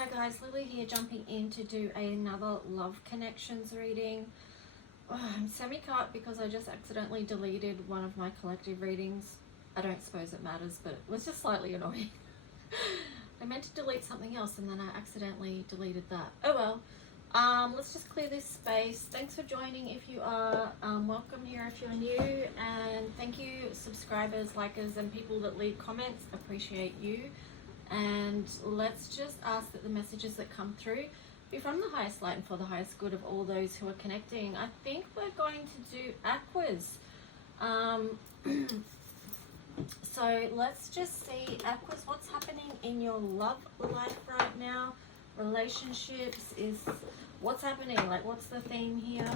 Hi guys, Lily here, jumping in to do another love connections reading. I'm semi-cut because I just accidentally deleted one of my collective readings. I don't suppose it matters, but it was just slightly annoying. I meant to delete something else and then I accidentally deleted that. Oh well. Let's just clear this space. Thanks for joining if you are. Welcome here if you're new, and thank you subscribers, likers, and people that leave comments. Appreciate you. And let's just ask that the messages that come through be from the highest light and for the highest good of all those who are connecting. I think we're going to do Aquas. So let's just see, Aquas, what's happening in your love life right now? Relationships, is what's happening? Like, what's the theme here?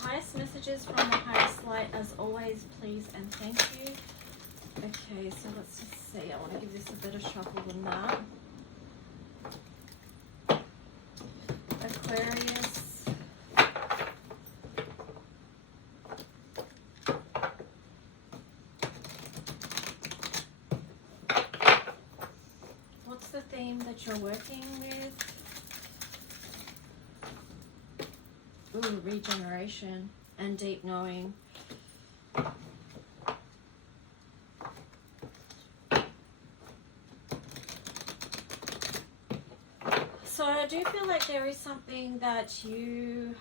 Highest messages from the highest light, as always, please and thank you. Okay, so let's just see. I want to give this a better shuffle than that. Aquarius. What's the theme that you're working with? Ooh, regeneration and deep knowing. So I do feel like there is something that you...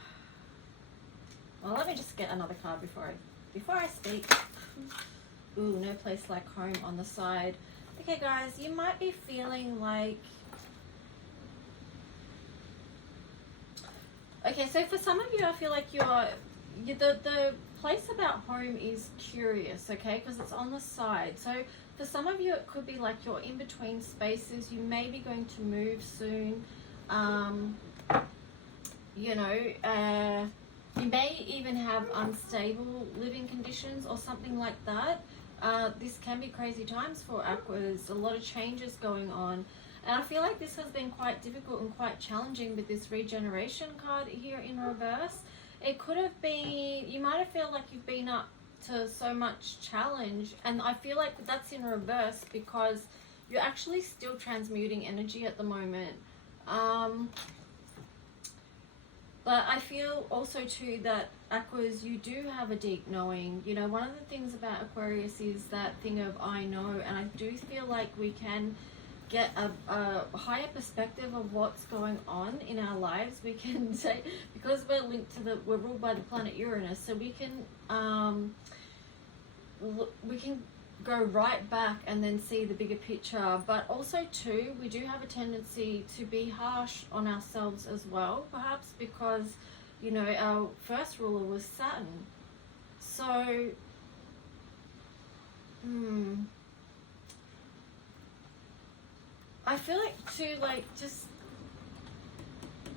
Well, let me just get another card before I speak. Ooh, no place like home on the side. Okay, guys, you might be feeling like... Okay, so for some of you, I feel like the place about home is curious, okay, because it's on the side. So for some of you, it could be like you're in between spaces. You may be going to move soon. You may even have unstable living conditions or something like that. This can be crazy times for Aquas. A lot of changes going on. And I feel like this has been quite difficult and quite challenging with this regeneration card here in reverse. It could have been, you might have felt like you've been up to so much challenge. And I feel like that's in reverse because you're actually still transmuting energy at the moment. But I feel also too that Aquas, you do have a deep knowing. You know, one of the things about Aquarius is that thing of I know, and I do feel like we can get a higher perspective of what's going on in our lives. We can say, because we're linked to we're ruled by the planet Uranus, so we can go right back and then see the bigger picture. But also too, we do have a tendency to be harsh on ourselves as well, perhaps because, you know, our first ruler was Saturn. So I feel like to just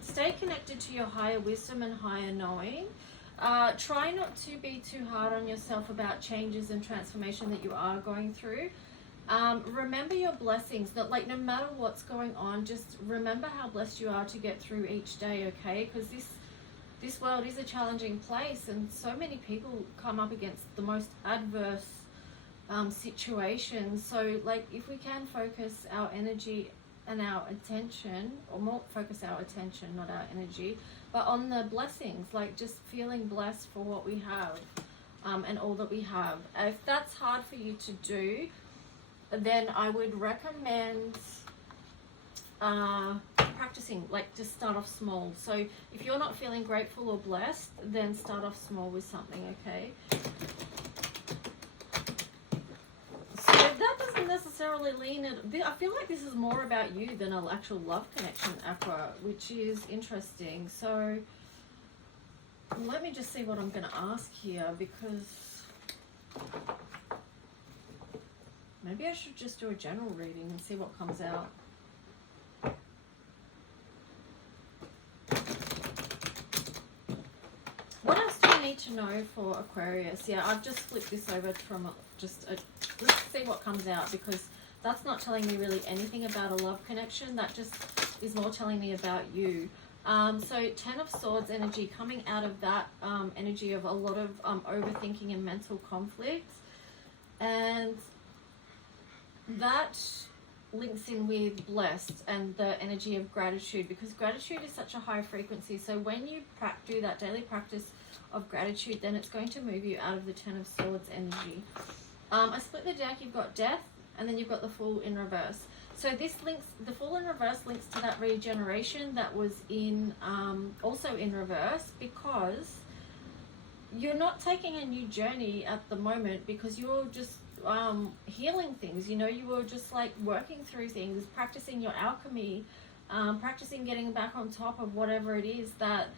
stay connected to your higher wisdom and higher knowing. Try not to be too hard on yourself about changes and transformation that you are going through. Remember your blessings. That, like, no matter what's going on, just remember how blessed you are to get through each day, okay? Because this world is a challenging place, and so many people come up against the most adverse situations. So, like, if we can focus our energy and our attention, or more focus our attention, not our energy, but on the blessings, like just feeling blessed for what we have, and all that we have. If that's hard for you to do, then I would recommend practicing, like just start off small. So if you're not feeling grateful or blessed, then start off small with something, okay? So that doesn't necessarily lean it. I feel like this is more about you than an actual love connection, Aqua, which is interesting. So let me just see what I'm going to ask here, because maybe I should just do a general reading and see what comes out. What else do you need to know for Aquarius? Yeah, I've just flipped this over from let's see what comes out, because that's not telling me really anything about a love connection. That just is more telling me about you. So 10 of Swords energy coming out of that energy of a lot of overthinking and mental conflict. And that links in with blessed and the energy of gratitude, because gratitude is such a high frequency. So when you do that daily practice of gratitude, then it's going to move you out of the Ten of Swords energy. I split the deck. You've got Death, and then you've got the Fool in reverse. So this links, the Fool in reverse links to that regeneration that was in also in reverse, because you're not taking a new journey at the moment, because you're just healing things. You know, you were just like working through things, practicing your alchemy, practicing getting back on top of whatever it is that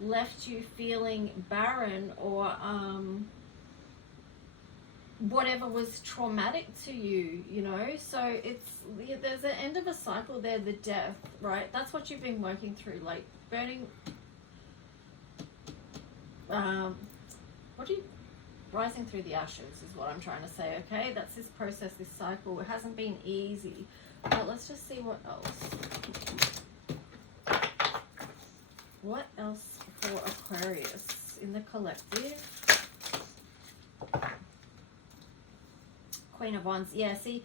left you feeling barren, or whatever was traumatic to you, you know. So it's, there's an end of a cycle there, the death, right? That's what you've been working through, like burning, rising through the ashes is what I'm trying to say, okay? That's this process, this cycle. It hasn't been easy, but let's just see what else. What else for Aquarius in the collective? Queen of Wands. Yeah, see,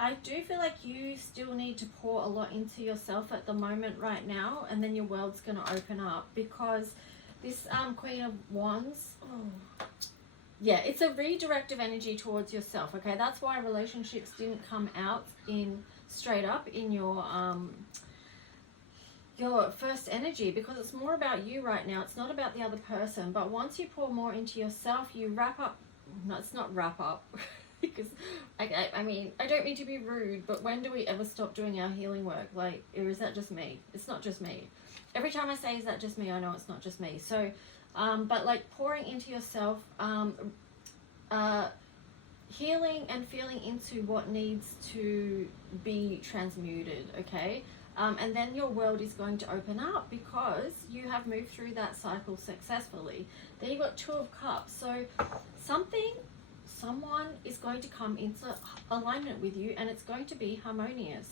I do feel like you still need to pour a lot into yourself at the moment right now, and then your world's going to open up, because this Queen of Wands, yeah, it's a redirective energy towards yourself, okay? That's why relationships didn't come out in straight up in your first energy, because it's more about you right now. It's not about the other person. But once you pour more into yourself, you wrap up. No, it's not wrap up. Because I mean, I don't mean to be rude, but when do we ever stop doing our healing work? Like, or is that just me? It's not just me. Every time I say, is that just me? I know it's not just me. So, but like pouring into yourself, healing and feeling into what needs to be transmuted, okay? And then your world is going to open up, because you have moved through that cycle successfully. Then you've got Two of Cups. So someone is going to come into alignment with you, and it's going to be harmonious,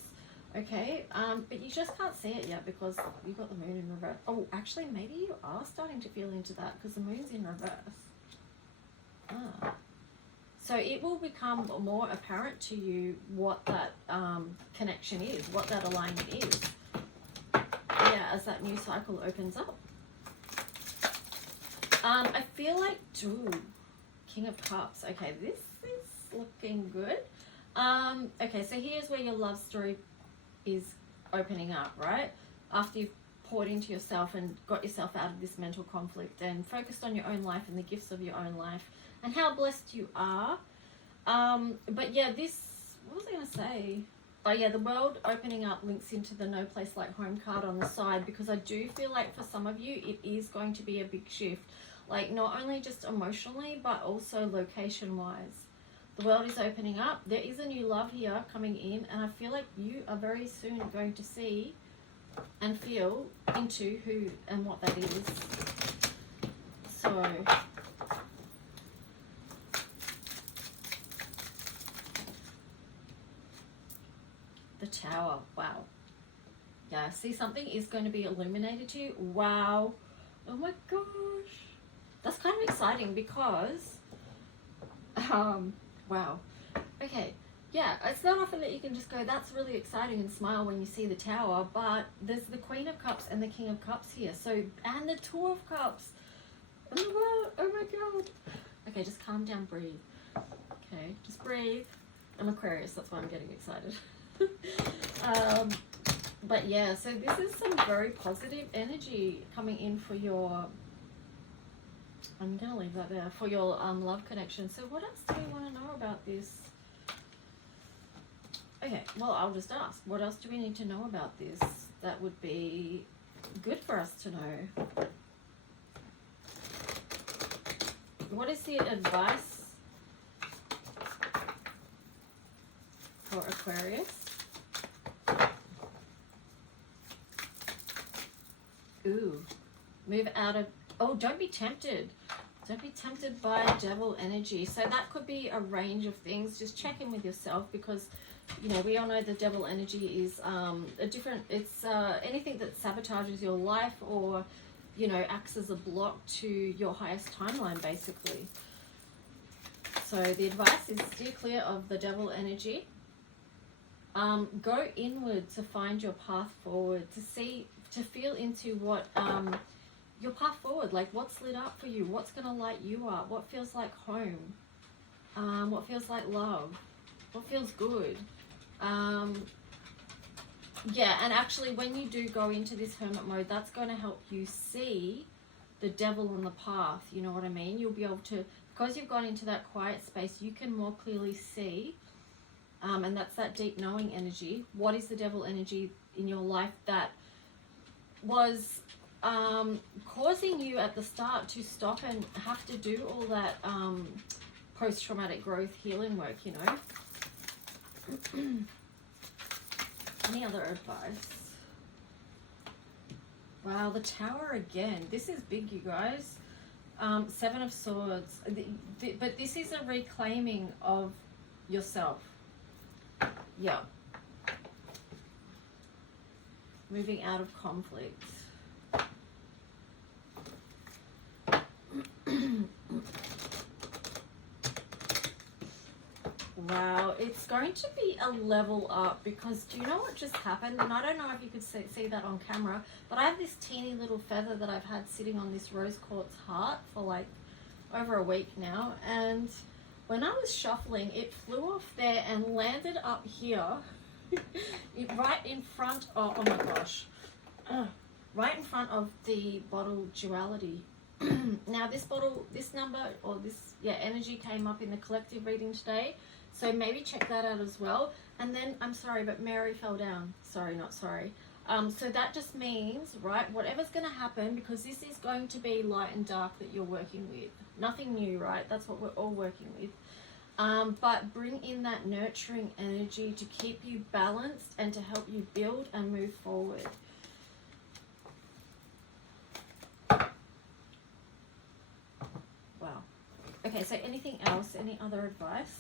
okay? But you just can't see it yet, because you've got the moon in reverse. Oh, actually, maybe you are starting to feel into that, because the moon's in reverse. So it will become more apparent to you what that connection is, what that alignment is, yeah, as that new cycle opens up. I feel like, King of Cups. Okay, this is looking good. Okay, so here's where your love story is opening up, right? After you've poured into yourself and got yourself out of this mental conflict and focused on your own life and the gifts of your own life and how blessed you are. But yeah, what was I going to say? Oh yeah, the world opening up links into the No Place Like Home card on the side, because I do feel like for some of you, it is going to be a big shift. Like, not only just emotionally, but also location-wise. The world is opening up. There is a new love here coming in, and I feel like you are very soon going to see and feel into who and what that is. So, the Tower. Wow. Yeah, see, something is going to be illuminated to you. Wow. Oh my gosh. That's kind of exciting, because, wow. Okay, yeah, it's not often that you can just go, that's really exciting, and smile when you see the Tower, but there's the Queen of Cups and the King of Cups here, so, and the Two of Cups. Oh my God. Okay, just calm down, breathe. Okay, just breathe. I'm Aquarius, that's why I'm getting excited. But yeah, so this is some very positive energy coming in for your, I'm going to leave that there, for your love connection. So what else do we want to know about this? Okay, well, I'll just ask. What else do we need to know about this that would be good for us to know? What is the advice for Aquarius? Ooh, move out of, oh, don't be tempted. Don't be tempted by devil energy. So that could be a range of things. Just check in with yourself, because, you know, we all know the devil energy is it's anything that sabotages your life, or, you know, acts as a block to your highest timeline, basically. So the advice is steer clear of the devil energy. Go inward to find your path forward, to feel into what your path forward, like what's lit up for you, what's going to light you up, what feels like home, what feels like love, what feels good. Yeah, and actually when you do go into this hermit mode, that's going to help you see the devil on the path, you know what I mean? You'll be able to, because you've gone into that quiet space, you can more clearly see, and that's that deep knowing energy. What is the devil energy in your life that was causing you at the start to stop and have to do all that post-traumatic growth healing work, you know? Any other advice? Wow, the Tower again. This is big, you guys. Seven of Swords. But this is a reclaiming of yourself. Yeah. Moving out of conflict. Wow, it's going to be a level up, because do you know what just happened? And I don't know if you could see that on camera, but I have this teeny little feather that I've had sitting on this rose quartz heart for like over a week now, and when I was shuffling, it flew off there and landed up here right in front of, oh my gosh, right in front of the bottle duality. Now this bottle, this number, or this, yeah, energy came up in the collective reading today. So maybe check that out as well. And then, I'm sorry, but Mary fell down. Sorry, not sorry. So that just means, right, whatever's going to happen, because this is going to be light and dark that you're working with. Nothing new, right? That's what we're all working with. But bring in that nurturing energy to keep you balanced and to help you build and move forward. Wow. Okay, so anything else? Any other advice?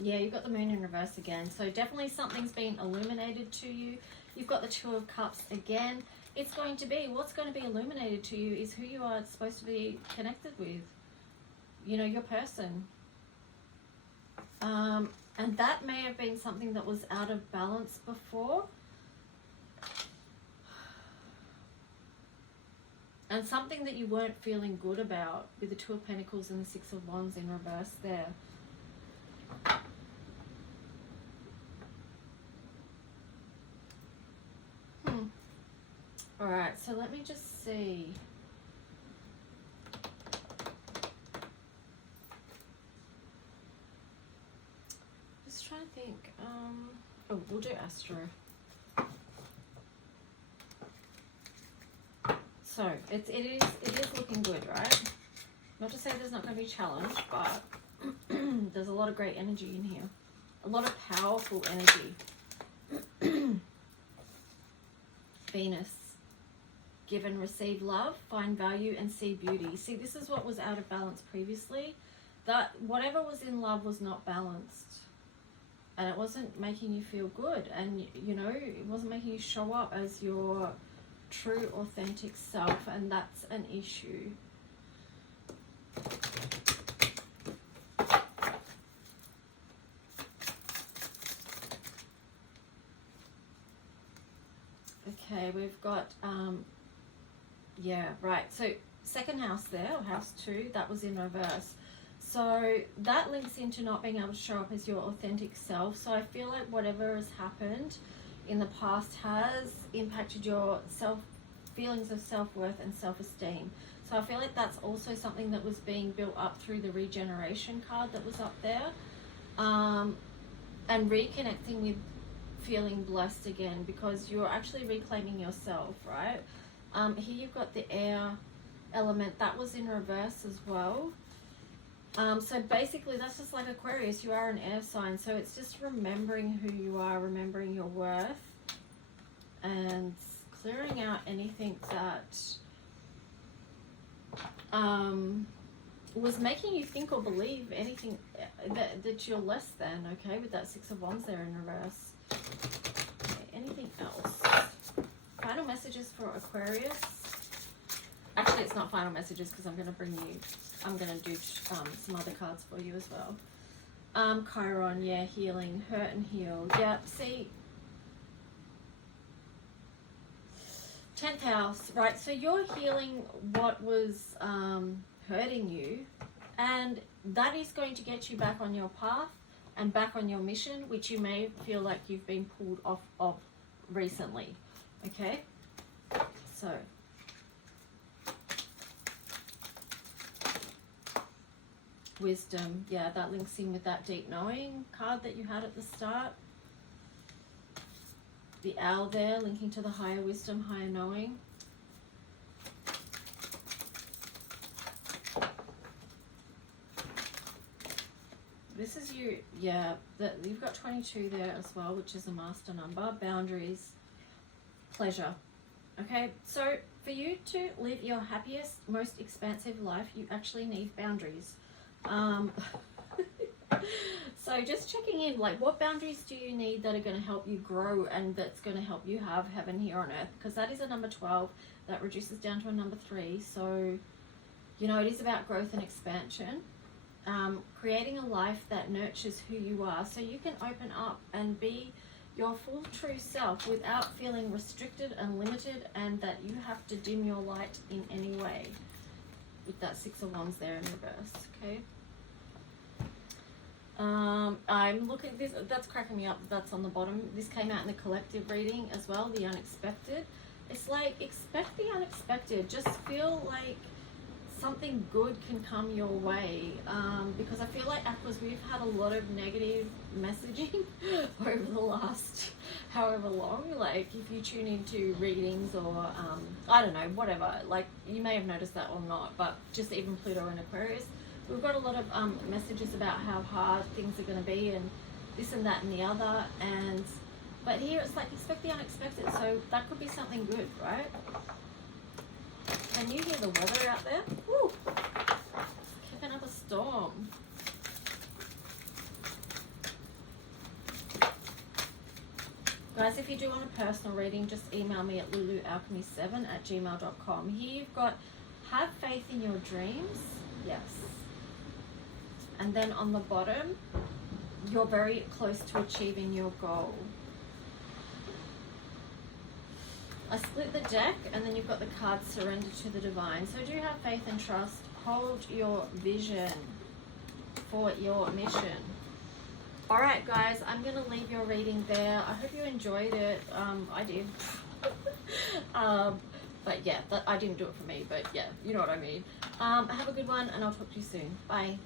Yeah, you've got the moon in reverse again. So definitely something's been illuminated to you. You've got the Two of Cups again. It's going to be, what's going to be illuminated to you is who you are supposed to be connected with. You know, your person. And that may have been something that was out of balance before. And something that you weren't feeling good about with the Two of Pentacles and the Six of Wands in reverse there. Alright, so let me just see. Just trying to think. Oh, we'll do Astro. So it is looking good, right? Not to say there's not going to be a challenge, but there's a lot of great energy in here. A lot of powerful energy. Venus. Give and receive love, find value and see beauty. See, this is what was out of balance previously. That whatever was in love was not balanced. And it wasn't making you feel good. And, you know, it wasn't making you show up as your true, authentic self. And that's an issue. Okay, we've got... yeah, right. So second house there, or house 2, that was in reverse. So that links into not being able to show up as your authentic self. So I feel like whatever has happened in the past has impacted your feelings of self-worth and self-esteem. So I feel like that's also something that was being built up through the regeneration card that was up there. And reconnecting with feeling blessed again, because you're actually reclaiming yourself, right? Here you've got the air element that was in reverse as well. So basically that's just like Aquarius, you are an air sign, so it's just remembering who you are, remembering your worth, and clearing out anything that was making you think or believe anything that you're less than, okay, with that Six of Wands there in reverse. Okay, anything else? final messages for Aquarius. Actually, it's not final messages because I'm going to do some other cards for you as well. Chiron, yeah, healing, hurt and heal. Yeah, see, 10th house, right? So you're healing what was hurting you, and that is going to get you back on your path and back on your mission, which you may feel like you've been pulled off of recently. Okay, so wisdom, yeah, that links in with that deep knowing card that you had at the start. The owl there, linking to the higher wisdom, higher knowing. This is you, yeah, you've got 22 there as well, which is a master number. Boundaries, pleasure. Okay, so for you to live your happiest, most expansive life, you actually need boundaries. So just checking in, like, what boundaries do you need that are going to help you grow and that's going to help you have heaven here on earth? Because that is a number 12 that reduces down to a number 3. So, you know, it is about growth and expansion. Creating a life that nurtures who you are so you can open up and be your full true self without feeling restricted and limited, and that you have to dim your light in any way. With that 6 of Wands there in reverse, okay? I'm looking at this, that's cracking me up, that's on the bottom. This came out in the collective reading as well, the unexpected. It's like, expect the unexpected. Just feel like something good can come your way, because I feel like Aquas, we've had a lot of negative messaging over the last however long. Like, if you tune into readings or I don't know, whatever, like, you may have noticed that or not, but just even Pluto and Aquarius, we've got a lot of messages about how hard things are going to be and this and that and the other, but here it's like, expect the unexpected, so that could be something good, right? Can you hear the weather out there? Woo! It's kicking up a storm. Guys, if you do want a personal reading, just email me at lulualchemy7@gmail.com. Here you've got, have faith in your dreams. Yes. And then on the bottom, you're very close to achieving your goal. I split the deck, and then you've got the card surrender to the divine. So do have faith and trust. Hold your vision for your mission. All right, guys, I'm going to leave your reading there. I hope you enjoyed it. I did. But yeah, I didn't do it for me, but yeah, you know what I mean. Have a good one, and I'll talk to you soon. Bye.